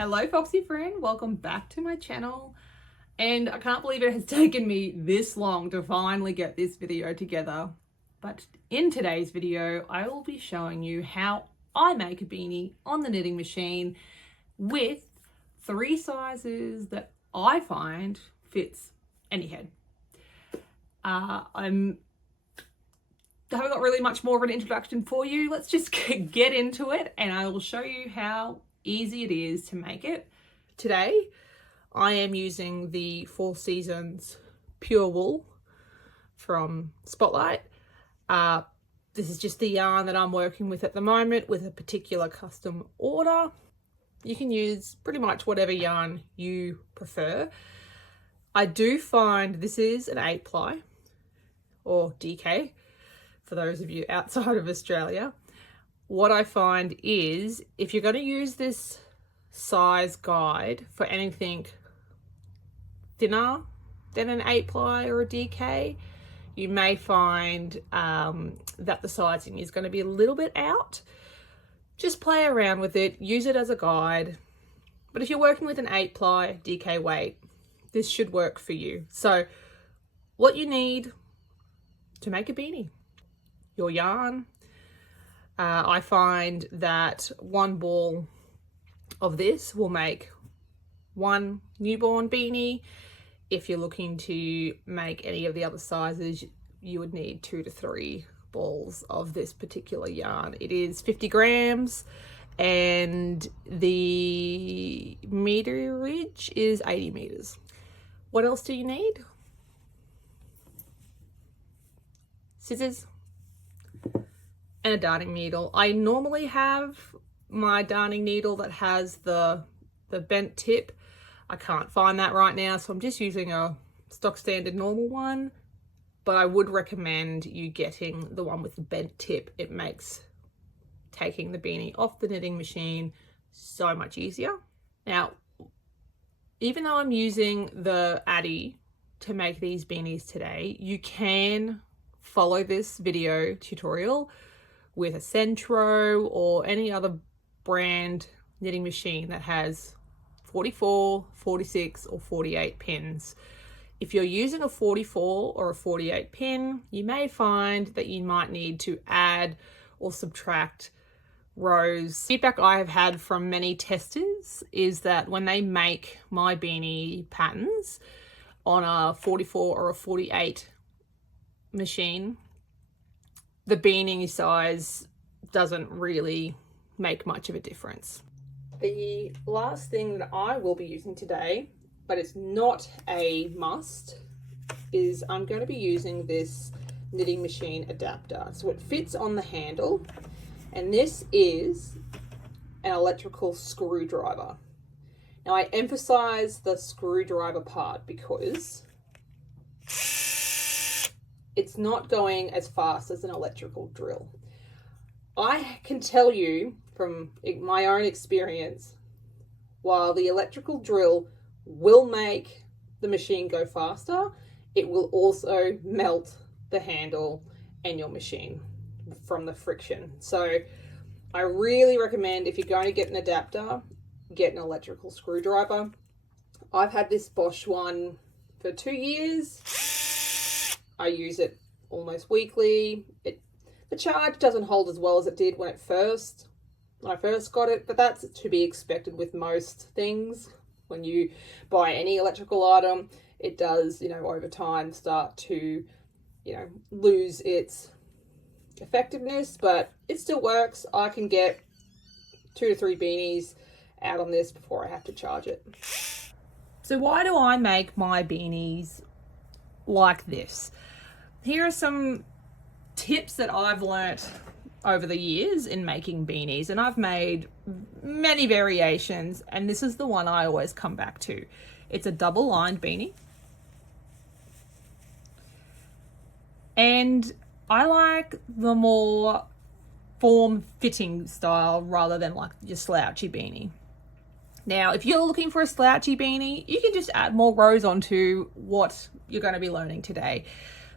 Hello Foxy friend, welcome back to my channel. And I can't believe it has taken me this long to finally get this video together. But in today's video, I will be showing you how I make a beanie on the knitting machine with 3 sizes that I find fits any head. I haven't got really much more of an introduction for you. Let's just get into it and I will show you how easy it is to make it. Today I am using the 4 Seasons pure wool from Spotlight. This is just the yarn that I'm working with at the moment with a particular custom order. You can use pretty much whatever yarn you prefer. I do find this is an 8-ply or DK for those of you outside of Australia. What I find is if you're going to use this size guide for anything thinner than an 8-ply or a DK, you may find that the sizing is going to be a little bit out. Just play around with it, use it as a guide. But if you're working with an 8-ply DK weight, this should work for you. So what you need to make a beanie: your yarn. I find that 1 ball of this will make 1 newborn beanie. If you're looking to make any of the other sizes, you would need 2 to 3 balls of this particular yarn. It is 50 grams and the meterage is 80 meters. What else do you need? Scissors and a darning needle. I normally have my darning needle that has the bent tip. I can't find that right now, so I'm just using a stock standard normal one, but I would recommend you getting the one with the bent tip. It makes taking the beanie off the knitting machine so much easier. Now, even though I'm using the Addy to make these beanies today, you can follow this video tutorial with a Centro or any other brand knitting machine that has 44, 46 or 48 pins. If you're using a 44 or a 48 pin, you may find that you might need to add or subtract rows. Feedback I have had from many testers is that when they make my beanie patterns on a 44 or a 48 machine, the beanie size doesn't really make much of a difference. The last thing that I will be using today, but it's not a must, is I'm going to be using this knitting machine adapter. So it fits on the handle, and this is an electrical screwdriver. Now I emphasize the screwdriver part because it's not going as fast as an electrical drill. I can tell you from my own experience, while the electrical drill will make the machine go faster, it will also melt the handle and your machine from the friction. So I really recommend, if you're going to get an adapter, get an electrical screwdriver. I've had this Bosch one for 2 years. I use it almost weekly. The charge doesn't hold as well as it did when I first got it, but that's to be expected with most things. When you buy any electrical item, it does, over time start to, lose its effectiveness, but it still works. I can get 2 to 3 beanies out on this before I have to charge it. So why do I make my beanies like this? Here are some tips that I've learnt over the years in making beanies, and I've made many variations, and this is the one I always come back to. It's a double lined beanie, and I like the more form-fitting style rather than like your slouchy beanie. Now, if you're looking for a slouchy beanie, you can just add more rows onto what you're going to be learning today.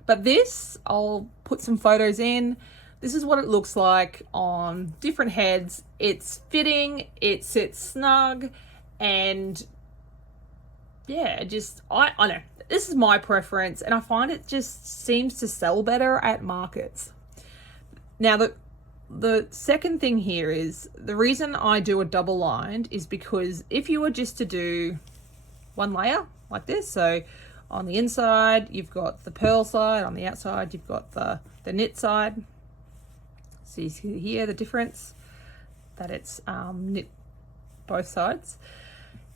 But this, I'll put some photos in. This is what it looks like on different heads. It's fitting, it sits snug, And yeah, just I know this is my preference, and I find it just seems to sell better at markets. Now the second thing here is the reason I do a double lined is because if you were just to do one layer like this, so on the inside you've got the purl side, on the outside you've got the knit side. So you see here the difference that it's knit both sides.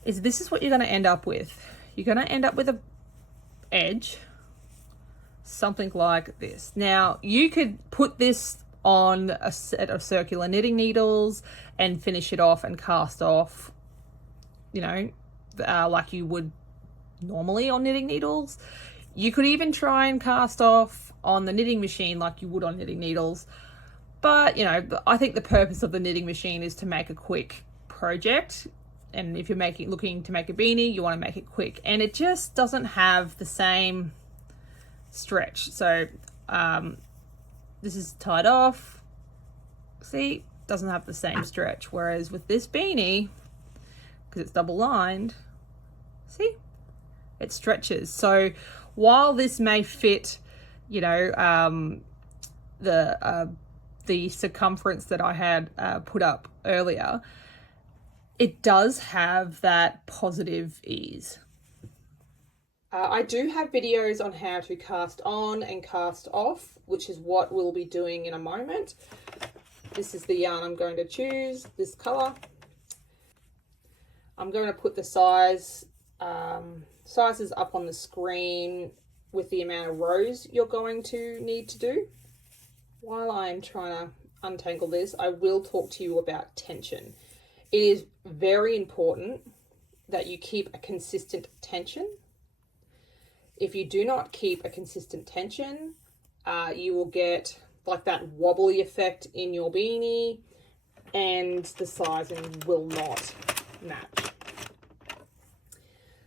Is this is what you're going to end up with. You're going to end up with a edge, something like this. Now you could put this on a set of circular knitting needles and finish it off and cast off, you know, like you would normally on knitting needles. You could even try and cast off on the knitting machine like you would on knitting needles. But, you know, I think the purpose of the knitting machine is to make a quick project. And if you're looking to make a beanie, you want to make it quick. And it just doesn't have the same stretch. So this is tied off. See, doesn't have the same stretch. Whereas with this beanie, because it's double lined, see, it stretches. So while this may fit, you know, the circumference that I had put up earlier, it does have that positive ease. I do have videos on how to cast on and cast off, which is what we'll be doing in a moment. This is the yarn I'm going to choose, this color. I'm going to put the sizes up on the screen with the amount of rows you're going to need to do. While I'm trying to untangle this, I will talk to you about tension. It is very important that you keep a consistent tension. If you do not keep a consistent tension, you will get like that wobbly effect in your beanie, and the sizing will not match.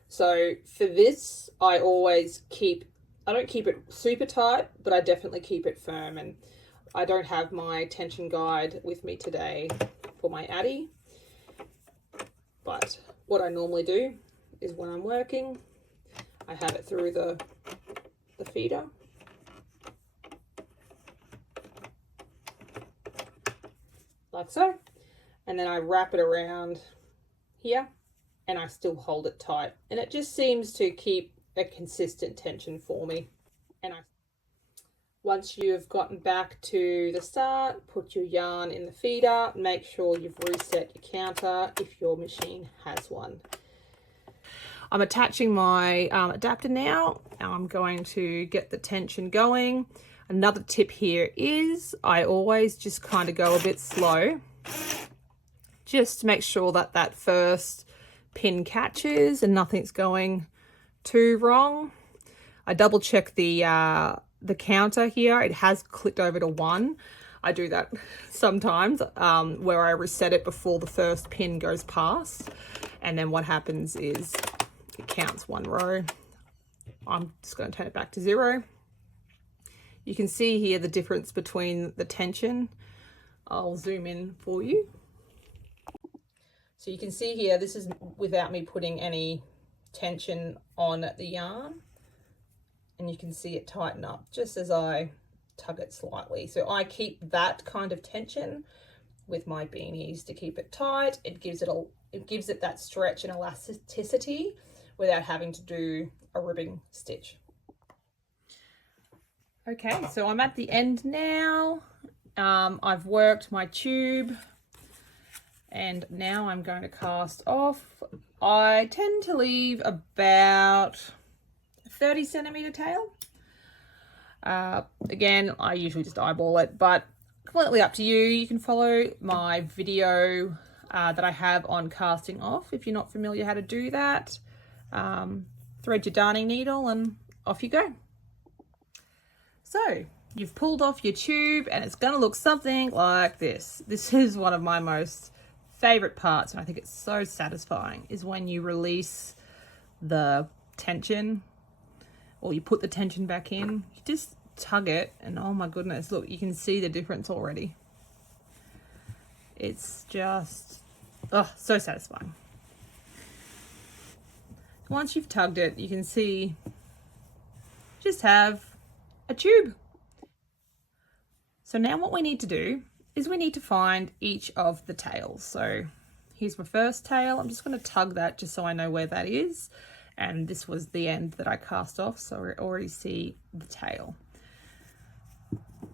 So for this, I don't keep it super tight, but I definitely keep it firm. And I don't have my tension guide with me today for my Addy. But what I normally do is when I'm working, I have it through the feeder. Like so. And then I wrap it around here and I still hold it tight. And it just seems to keep a consistent tension for me. And once you've gotten back to the start, put your yarn in the feeder. Make sure you've reset your counter if your machine has one. I'm attaching my adapter now. I'm going to get the tension going. Another tip here is I always just kind of go a bit slow, just to make sure that that first pin catches and nothing's going too wrong. I double check the counter here. It has clicked over to 1. I do that sometimes where I reset it before the first pin goes past, and then what happens is it counts 1 row. I'm just going to turn it back to 0. You can see here the difference between the tension. I'll zoom in for you. So you can see here, this is without me putting any tension on the yarn. And you can see it tighten up just as I tug it slightly. So I keep that kind of tension with my beanies to keep it tight. It gives it that stretch and elasticity without having to do a ribbing stitch. Okay, so I'm at the end now. I've worked my tube and now I'm going to cast off. I tend to leave about 30 centimeter tail. Again, I usually just eyeball it, but completely up to you. You can follow my video that I have on casting off if you're not familiar how to do that. Thread your darning needle and off you go. So you've pulled off your tube and it's going to look something like this. This is one of my most favorite parts, and I think it's so satisfying, is when you release the tension, or you put the tension back in. You just tug it and oh my goodness, look, you can see the difference already. It's just so satisfying. Once you've tugged it, you can see just have a tube. So now what we need to do is we need to find each of the tails. So here's my first tail. I'm just going to tug that just so I know where that is. And this was the end that I cast off, so I already see the tail.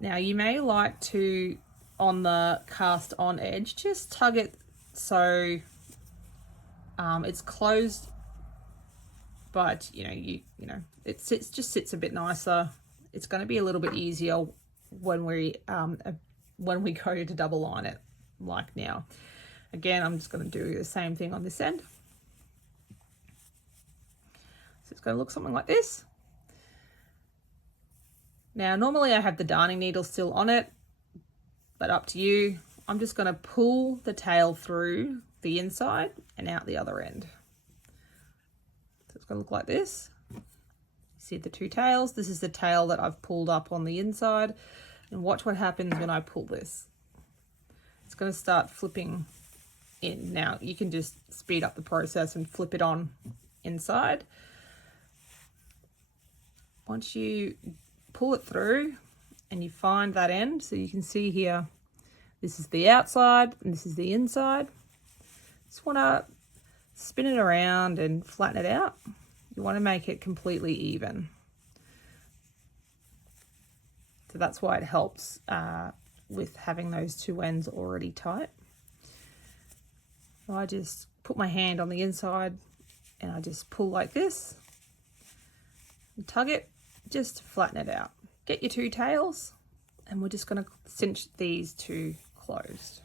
Now you may like to, on the cast on edge, just tug it so it's closed, but you know it just sits a bit nicer. It's going to be a little bit easier when we go to double line it like now. Again, I'm just going to do the same thing on this end. So it's going to look something like this. Now, normally I have the darning needle still on it, but up to you. I'm just going to pull the tail through the inside and out the other end. So it's going to look like this. See the two tails? This is the tail that I've pulled up on the inside. And watch what happens when I pull this. It's going to start flipping in. Now, you can just speed up the process and flip it on inside. Once you pull it through and you find that end, so you can see here, this is the outside and this is the inside. Just want to spin it around and flatten it out. You want to make it completely even. So that's why it helps with having those two ends already tight. So I just put my hand on the inside and I just pull like this and tug it just to flatten it out. Get your two tails and we're just going to cinch these two closed.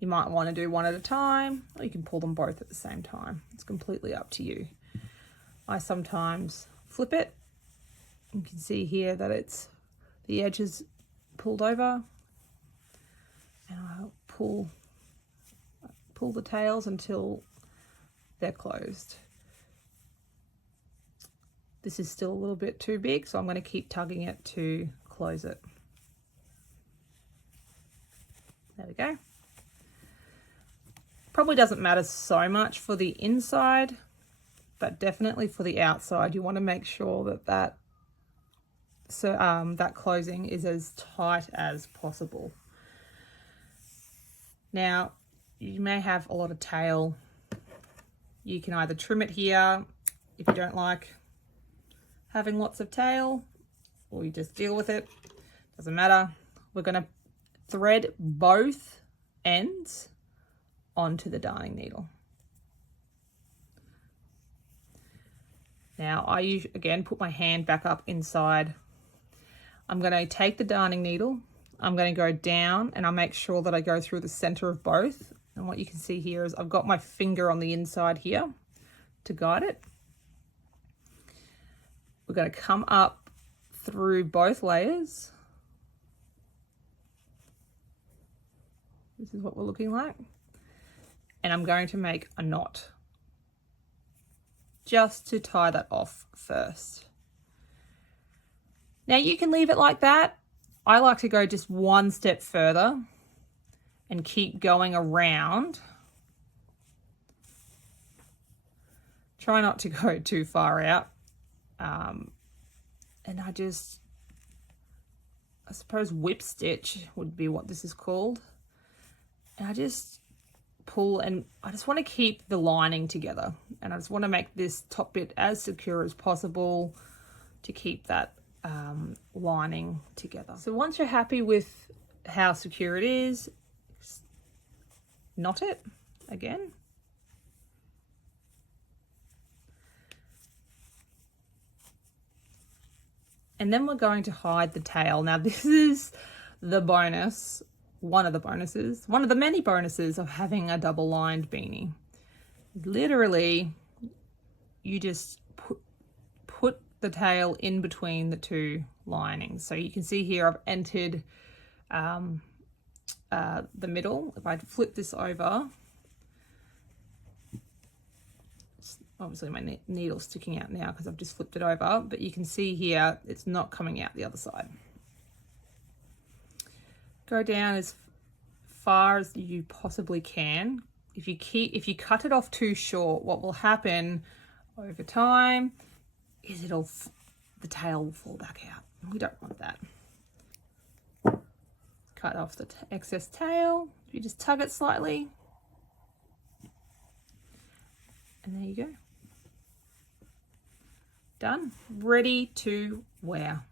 You might want to do one at a time, or you can pull them both at the same time. It's completely up to you. I sometimes flip it. You can see here that it's the edge is pulled over, and I'll pull the tails until they're closed. This is still a little bit too big, so I'm going to keep tugging it to close it. There we go. Probably doesn't matter so much for the inside, but definitely for the outside, you want to make sure that that closing is as tight as possible. Now, you may have a lot of tail. You can either trim it here if you don't like having lots of tail, or you just deal with it. Doesn't matter. We're going to thread both ends onto the darning needle. Now I again put my hand back up inside. I'm going to take the darning needle, I'm going to go down, and I'll make sure that I go through the center of both. And what you can see here is I've got my finger on the inside here to guide it. We're going to come up through both layers. This is what we're looking like. And I'm going to make a knot just to tie that off first. Now you can leave it like that. I like to go just one step further and keep going around. Try not to go too far out. And I suppose whip stitch would be what this is called. And I just pull, and I just want to keep the lining together, and I just want to make this top bit as secure as possible to keep that lining together. So once you're happy with how secure it is, knot it again. And then we're going to hide the tail. Now this is the bonus, one of the many bonuses of having a double lined beanie. Literally, you just put the tail in between the two linings. So you can see here I've entered the middle. If I flip this over, obviously my needle's sticking out now because I've just flipped it over, but you can see here it's not coming out the other side. Go down as far as you possibly can. If you cut it off too short, what will happen over time is the tail will fall back out. We don't want that. Cut off the excess tail. You just tug it slightly. And there you go. Done. Ready to wear.